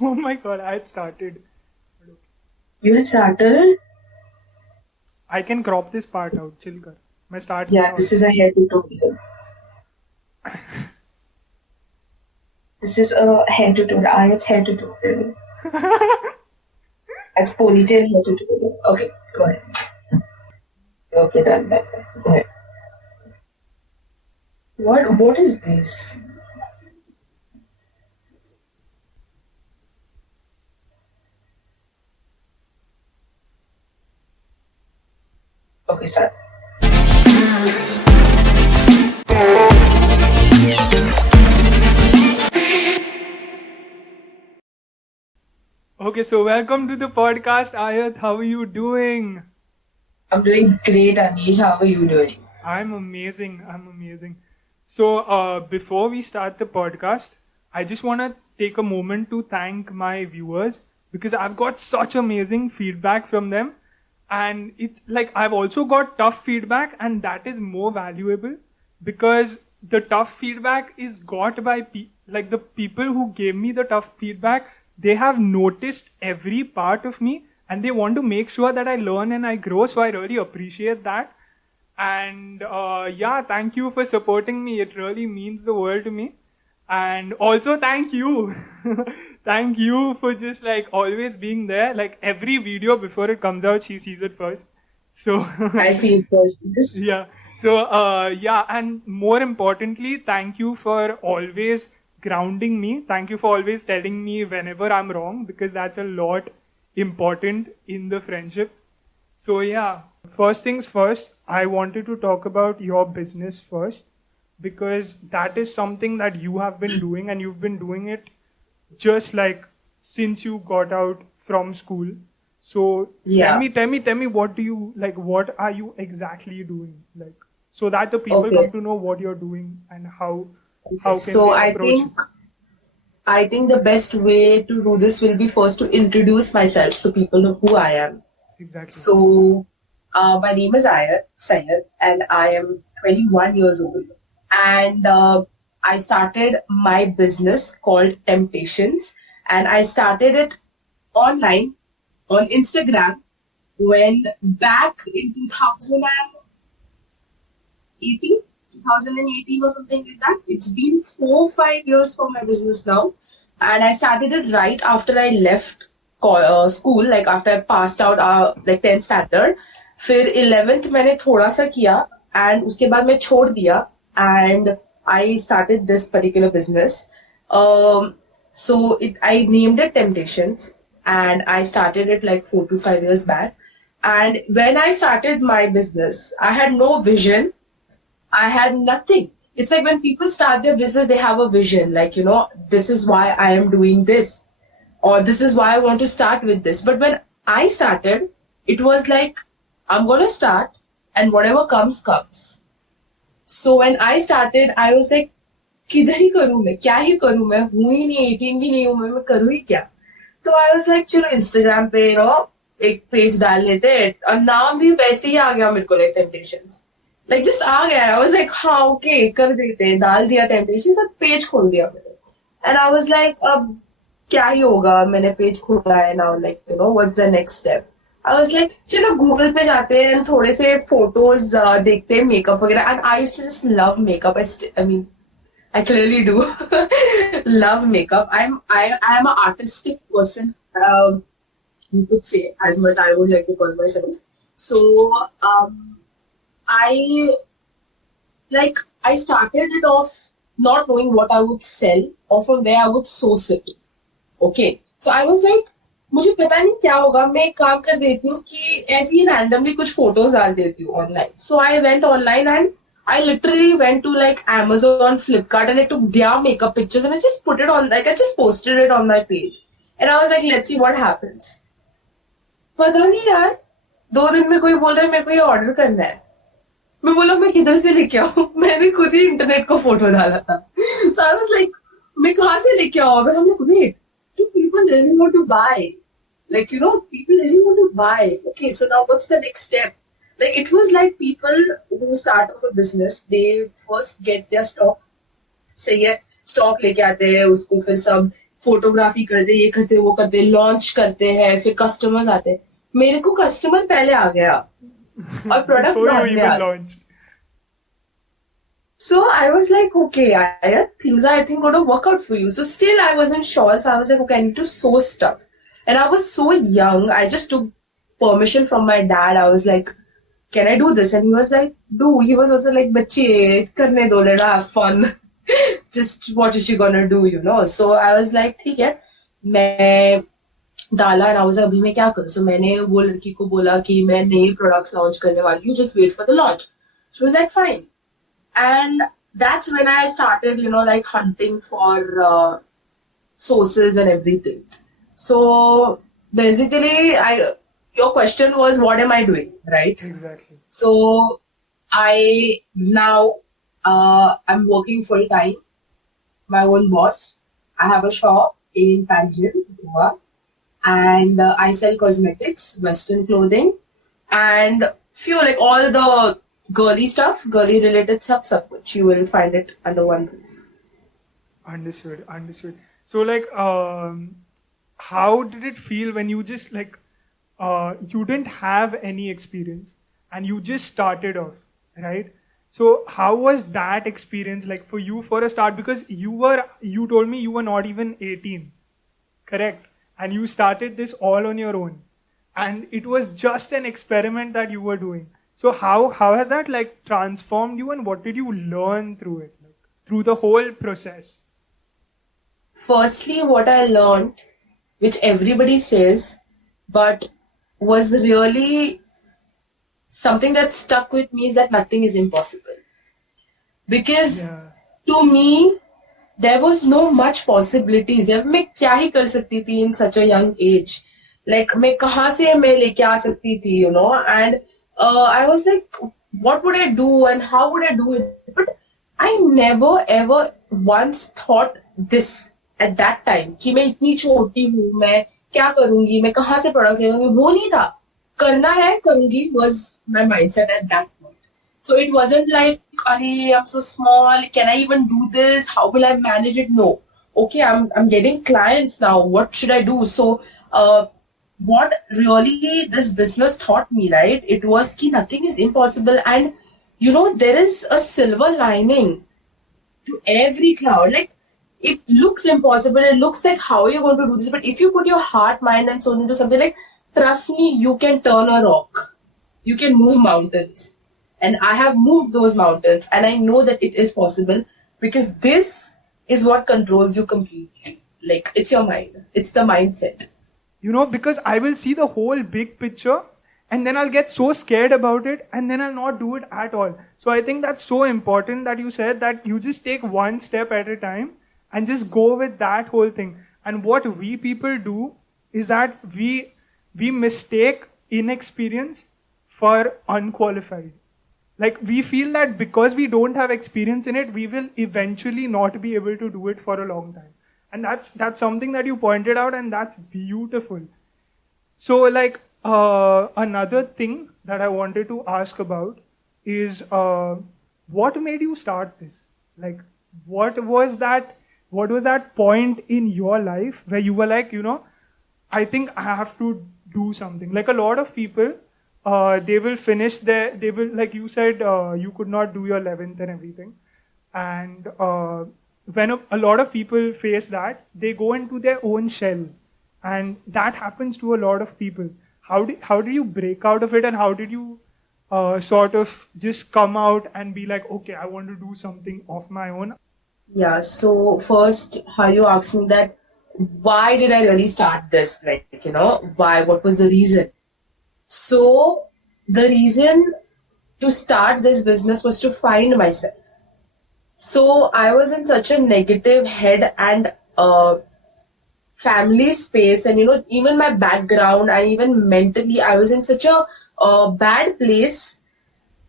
Oh my god, I had started. You had started? I can crop this part out. Chill kar. मैं start Yeah, किया this already. is a hair tutorial. This is a hair tutorial. Ayat's hair tutorial. It's ponytail hair tutorial. Okay, go ahead. Okay, done. Go ahead. What is this? Okay, start. Okay, so welcome to the podcast, Aayat. How are you doing? I'm doing great, Anish. How are you doing? I'm amazing. I'm amazing. So, before we start the podcast, I just want to take a moment to thank my viewers because I've got such amazing feedback from them. And it's like I've also got tough feedback, and that is more valuable because the tough feedback is got by like the people who gave me the tough feedback. They have noticed every part of me and they want to make sure that I learn and I grow. So I really appreciate that. And yeah, thank you for supporting me. It really means the world to me. And also thank you. Thank you for just like always being there. Like every video before it comes out, she sees it first. So I see it first. Yes. yeah. So yeah, and more importantly, thank you for always grounding me. Thank you for always telling me whenever I'm wrong because that's a lot important in the friendship. So yeah, first things first, I wanted to talk about your business first because that is something that you have been doing and you've been doing it just like since you got out from school. So Yeah. tell me what do you like, what are you exactly doing? Like so that the people Okay. come to know what you're doing and Okay. how can So they I approach you. think I think the best way to do this will be first to introduce myself so people know who I am. Exactly. So, my name is Aayat Syed, and I am 21 years old. And I started my business called Temptations, and I started it online on Instagram when back in 2018 or something like that. It's been 4 5 years for my business now, and I started it right after I left school, like after I passed out like 10th standard. फिर 11th मैंने थोड़ा सा किया and उसके बाद मैं छोड़ दिया and I started this particular business. So I named it Temptations and I started it like 4 to 5 years back. And when I started my business, I had no vision. I had nothing. It's like when people start their business, they have a vision, like, this is why I am doing this, or this is why I want to start with this. But when I started, it was like, I'm going to start, and whatever comes, comes. So when I started, I was like, किधर ही करूं मैं क्या ही करूं मैं हूं ही नहीं 18 भी नहीं हूं मैं करूं ही क्या तो आई वाज लाइक चलो इंस्टाग्राम पे एक पेज डाल लेते हैं और नाम भी वैसे ही आ गया मेरे को लाइक टेम्पटेशंस लाइक जस्ट आ गया आई वाज लाइक हाँ ओके कर देते हैं डाल दिया टेम्पटेशंस और पेज खोल दिया मैंने एंड आई वाज लाइक अब क्या ही होगा मैंने पेज खोला है now like what's the next step I was like चलो गूगल पे जाते हैं थोड़े से फोटोज देखते हैं मेकअप वगैरह and I used to just love makeup I mean I clearly do love makeup. I am an artistic person. You could say as much I would like to call myself. So I I started it off not knowing what I would sell or from where I would source it. Okay, so I was like मुझे पता नहीं क्या होगा मैं एक काम कर देती हूँ कि ऐसे ही रैंडमली कुछ फोटोज डाल देती हूँ online so I went online and I literally went to like Amazon, Flipkart, and I took their makeup pictures and I just put it on, like I just posted it on my page. And I was like, let's see what happens. पता नहीं यार 2 दिन में कोई बोल रहा है मेरे को ये ऑर्डर करना है मैं बोला मैं किधर से लेके आऊं मैंने खुद ही इंटरनेट को फोटो डाला था so I was like मैं कहाँ से लेके आऊं मैं हम like wait do people really want to buy like people really want to buy okay so now what's the next step like it was like people who start off a business they first get their stock सही है stock लेके आते हैं उसको फिर सब photography करते, ये करते, वो करते, लॉन्च करते हैं, फिर कस्टमर्स आते हैं. मेरे को कस्टमर पहले आ गया और प्रोडक्ट Before you बाद में आ even गया. launched. So I was like, okay, Aayat, things are, I think, going to work out for you. So still I wasn't sure. So I was like, okay, I need to source stuff. And I was so young. I just took permission from my dad. I was like, can I do this? And he was like, do. He was also like, bache, karne do, let her have fun. Just what is she gonna do, you know? So I was like, ठीक है, मैं डाला. and I was like, अभी मैं क्या करूँ? So मैंने वो लड़की को बोला कि मैं नए products launch करने वाली हूँ, just wait for the launch. She was like, fine. And that's when I started, you know, like hunting for sources and everything. So basically, your question was, what am I doing, right? Exactly. So I now I'm working full time, my own boss. I have a shop in Panjim, Goa, and I sell cosmetics, Western clothing, and few like all the girly stuff, girly related stuff, which you will find it under one roof. Understood. So like, how did it feel when you just like, you didn't have any experience and you just started off, right? So how was that experience like for you for a start? Because you told me you were not even 18, correct? And you started this all on your own, and it was just an experiment that you were doing. So how has that like transformed you, and what did you learn through it, like through the whole process? Firstly, what I learned, which everybody says, but was really something that stuck with me, is that nothing is impossible. Because Yeah. to me, there was no much possibilities. जब मैं क्या ही कर सकती थी in such a young age. Like मैं कहाँ से मैं लेके आ सकती थी, you know? And I was like, what would I do and how would I do it? But I never ever once thought this at that time कि मैं इतनी छोटी हूँ, मैं क्या करूँगी, मैं कहाँ से प्रोडक्ट्स लेंगी, वो नहीं था. करना है, करूँगी was my mindset at that point. So it wasn't like, Arey, I'm so small, can I even do this? How will I manage it? No. Okay, I'm getting clients now. What should I do? So what really this business taught me, right? It was ki nothing is impossible, and you know, there is a silver lining to every cloud. Like, it looks impossible, it looks like how are you going to do this, but if you put your heart, mind and soul into something, like, trust me, you can turn a rock, you can move mountains. And I have moved those mountains, and I know that it is possible, because this is what controls you completely. Like, it's your mind, it's the mindset. You know, because I will see the whole big picture and then I'll get so scared about it and then I'll not do it at all. So I think that's so important that you said that you just take one step at a time and just go with that whole thing. And what we people do is that we mistake inexperience for unqualified. Like, we feel that because we don't have experience in it, we will eventually not be able to do it for a long time. And that's something that you pointed out, and that's beautiful. So like, another thing that I wanted to ask about is, what made you start this? Like, what was that point in your life where you were like, you know, I think I have to do something. Like, a lot of people, they will, like you said, you could not do your 11th and everything. And when a lot of people face that, they go into their own shell. And that happens to a lot of people. How did you break out of it, and how did you sort of just come out and be like, okay, I want to do something of my own? Yeah, so first, how you asked me that, why did I really start this? Like, you know, why? What was the reason? So, the reason to start this business was to find myself. So, I was in such a negative head and family space, and you know, even my background and even mentally, I was in such a bad place,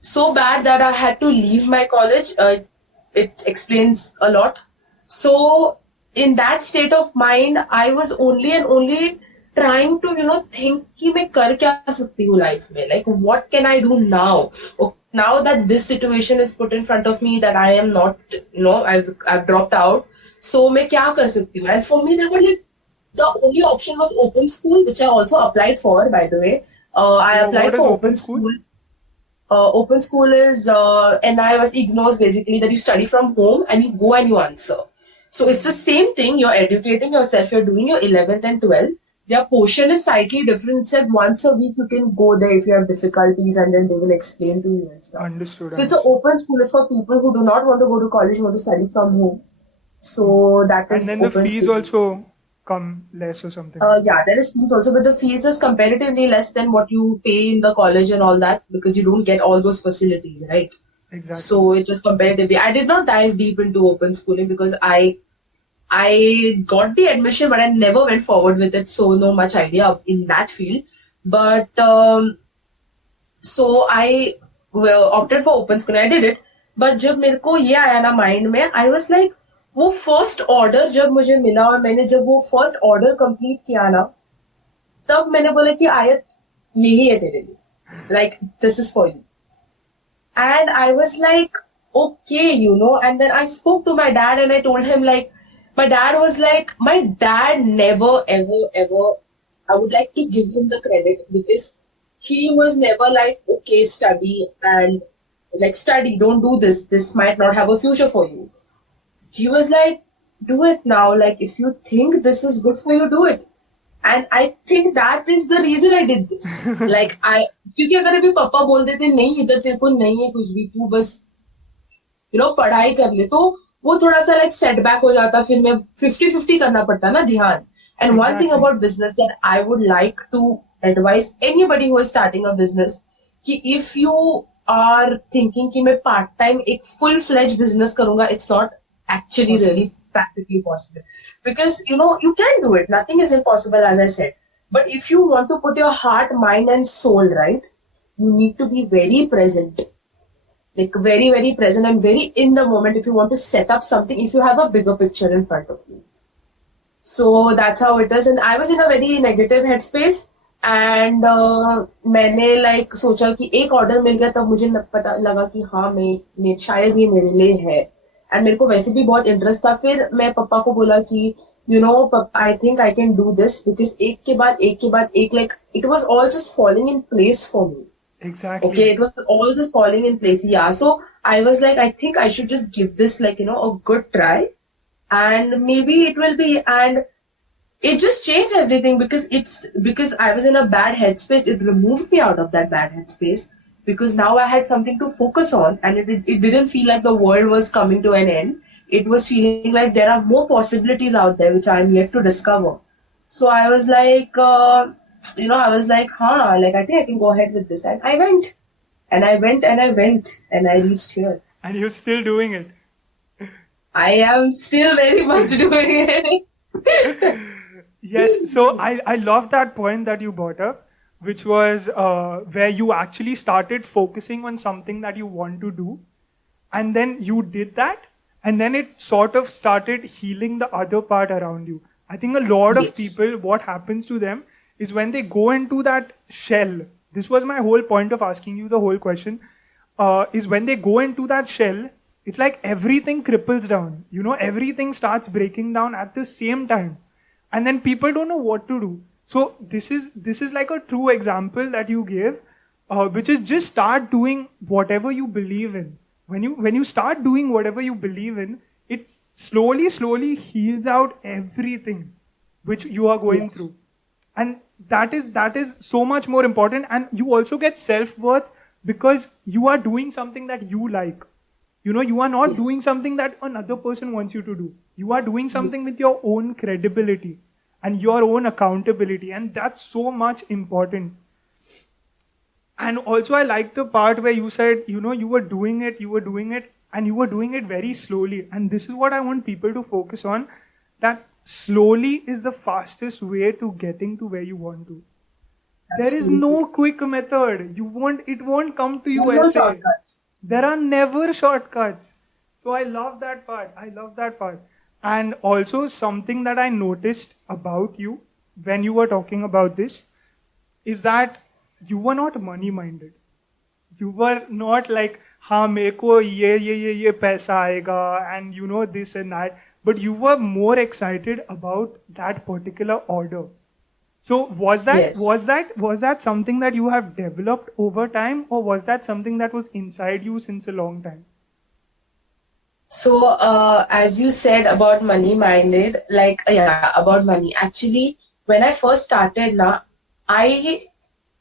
so bad that I had to leave my college. It explains a lot. So in that state of mind, I was only and only trying to think कि मैं कर क्या सकती हूँ life में, like what can I do now, now that this situation is put in front of me, that I am not, I've dropped out, so मैं क्या कर सकती हूँ. And for me there were like, the only option was open school, which I also applied for, by the way. I applied What is for open open school? school. Open school is NIOS IGNOS, basically, that you study from home and you go and you answer. So it's the same thing. You're educating yourself. You're doing your 11th and 12th. Their portion is slightly different. It said once a week you can go there if you have difficulties, and then they will explain to you and stuff. Understood. So it's an open school. It's for people who do not want to go to college, want to study from home. So that is And then the open fees school. also come less or something. Yeah, there is fees also, but the fees is comparatively less than what you pay in the college and all that, because you don't get all those facilities, right? Exactly. So it is comparatively. I did not dive deep into open schooling because I got the admission, but I never went forward with it, so no much idea in that field. But so I opted for open school. I did it, but जब मेरे को ये आया ना mind में, I was like, वो first order जब मुझे मिला और मैंने जब वो फर्स्ट ऑर्डर कंप्लीट किया ना, तब मैंने बोला कि आयत यही है तेरे लिए, like this is for you. And I was like, okay, and then I spoke to my dad and I told him, like, my dad was like, my dad never ever, I would like to give him the credit, because he was never like, okay, study and like study, don't do this might not have a future for you. He was like, do it now, like if you think this is good for you, do it. And I think that is the reason I did this. Like क्योंकि अगर अभी पापा बोल देते नहीं इधर तेरे को नहीं है कुछ भी, तू बस पढ़ाई कर ले, तो वो थोड़ा सा like setback हो जाता, फिर मैं 50-50 करना पड़ता ना ध्यान. And one thing about business that I would like to advise anybody who is starting a business, कि if you are thinking कि मैं part time एक full fledged business करूंगा, it's not actually really practically possible, because you can do it, nothing is impossible, as I said. But if you want to put your heart, mind and soul right, you need to be very present, like very, very present and very in the moment if you want to set up something, if you have a bigger picture in front of you. So that's how it is. And I was in a very negative headspace, and मैंने like सोचा कि एक order मिल गया, तब मुझे पता लगा कि हाँ मैं शायद ये मेरे लिए है. एंड मेरे को वैसे भी बहुत इंटरेस्ट था. फिर मैं पापा को बोला कि I think I can do this, because एक के बाद एक like it was all just falling in place for me. Exactly. Okay, it was all just falling in place. Yeah, so I was like, I think I should just give this like a good try, and maybe it will be. And it just changed everything, because I was in a bad headspace. It removed me out of that bad headspace, because now I had something to focus on, and it didn't feel like the world was coming to an end. It was feeling like there are more possibilities out there which I am yet to discover. So I was like, like I think I can go ahead with this. And I went, and I went, and I went, and I reached here. And you're still doing it. I am still very much doing it. Yes, so I love that point that you brought up, which was where you actually started focusing on something that you want to do, and then you did that, and then it sort of started healing the other part around you. I think a lot of people, what happens to them is when they go into that shell, this was my whole point of asking you the whole question, is when they go into that shell, it's like everything cripples down, everything starts breaking down at the same time. And then people don't know what to do. So this is like a true example that you gave, which is just start doing whatever you believe in. When you start doing whatever you believe in, it slowly heals out everything which you are going through. And that is so much more important. And you also get self-worth because you are doing something that you like. You are not doing something that another person wants you to do. You are doing something with your own credibility and your own accountability, and that's so much important. And also I like the part where you said, you were doing it, and you were doing it very slowly. And this is what I want people to focus on, that slowly is the fastest way to getting to where you want to. There is no quick method. It won't come to you. There's no shortcuts. There are never shortcuts. So I love that part. And also something that I noticed about you, when you were talking about this is that you were not money minded. You were not like, हाँ मेरे को ये पैसा आएगा and you know this and that, but you were more excited about that particular order. So was Yes. that something that you have developed over time, or was that something that was inside you since a long time? So, as you said about money minded, like, yeah, about money. Actually, when I first started ना,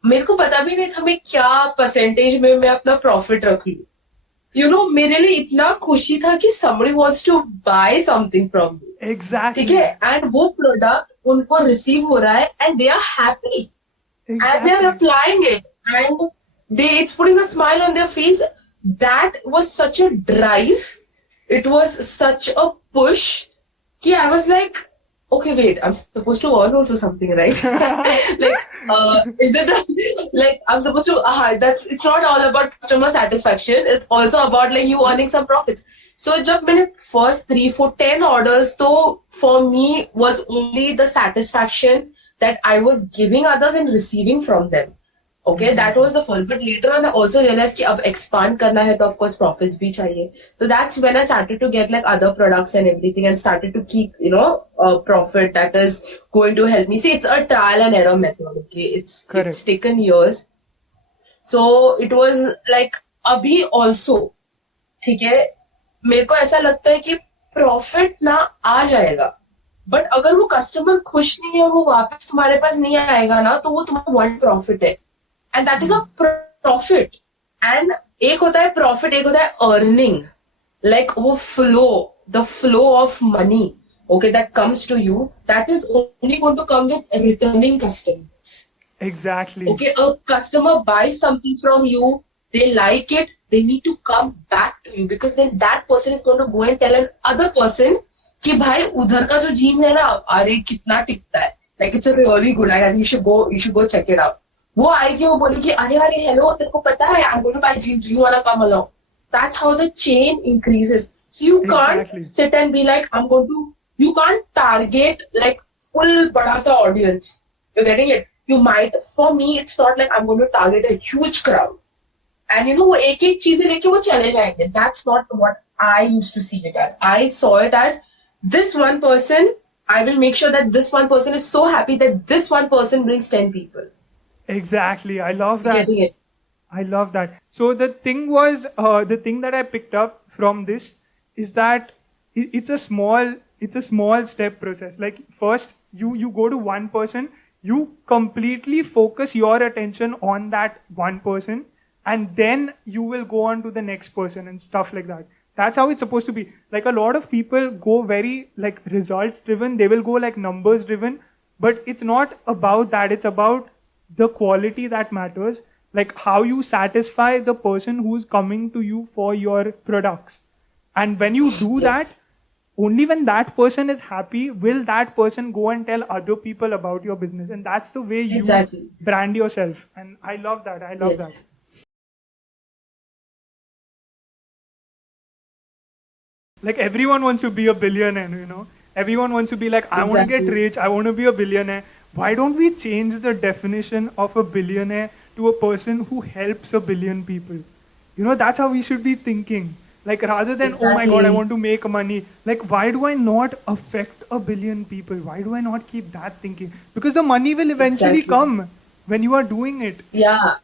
मेरे को पता भी नहीं था मैं क्या percentage में मैं अपना प्रॉफिट रख लूं. मेरे लिए इतना खुशी था कि somebody wants to buy something from me. ठीक Exactly. है, एंड वो प्रोडक्ट उनको रिसीव हो रहा है and they are happy and they're Exactly. applying it and it's putting a smile on their face. That was such a drive, it was such a push ki I was like, okay, wait, I'm supposed to earn also something, right? Is it like I'm supposed to it's not all about customer satisfaction, it's also about like you earning some profits. So jab maine first 3 4 10 orders, to for me was only the satisfaction that I was giving others and receiving from them. Okay, that was the first. But later on, I also realized कि अब expand करना है तो of course profits भी चाहिए. So that's when I started to get like other products and everything and started to keep a profit that is going to help me. See, it's a trial and error method. Okay, it's taken years. So it was like अभी also ठीक है. मेरे को ऐसा लगता है कि profit ना आ जाएगा. बट अगर वो कस्टमर खुश नहीं है, वो वापस तुम्हारे पास नहीं आएगा ना, तो वो तुम्हारा वन प्रॉफिट है and that is a profit. And एक होता है प्रॉफिट, एक होता है अर्निंग. लाइक वो the flow of money, okay, that comes to you, that is only going to come with returning customers. Exactly. Okay, a customer buys something from you, they like it, they need to come back to you because then that person is going to go and tell another person कि भाई उधर का जो jeans है ना, अरे कितना टिकता है, like it's really good, I think you should go check it out. वो आएगी, वो बोली कि अरे हेलो, तेरे को पता है, I am going to buy jeans, do you want to come along. That's how the chain increases. So you can't sit and be like I am going to, you can't target like full बड़ा सा audience. You getting it? You might, for me it's not like I am going to target a huge crowd and वो एक एक चीजें लेके वो चले जाएंगे. That's not what I used to see it as. I saw it as this one person, I will make sure that this one person is so happy that this one person brings 10 people. Exactly. I love that. Getting it? I love that. So the thing was, the thing that I picked up from this is that it's a small step process. Like first, you go to one person, you completely focus your attention on that one person, and then you will go on to the next person and stuff like that. That's how it's supposed to be. Like a lot of people go very like results driven. They will go like numbers driven, but it's not about that. It's about the quality that matters. Like how you satisfy the person who's coming to you for your products. And when you do that, only when that person is happy will that person go and tell other people about your business. And that's the way you brand yourself. And I love that. I love that. Like everyone wants to be a billionaire, Everyone wants to be like, I want to get rich, I want to be a billionaire. Why don't we change the definition of a billionaire to a person who helps a billion people? That's how we should be thinking. Like rather than, oh my God, I want to make money. Like why do I not affect a billion people? Why do I not keep that thinking? Because the money will eventually come when you are doing it. Yeah.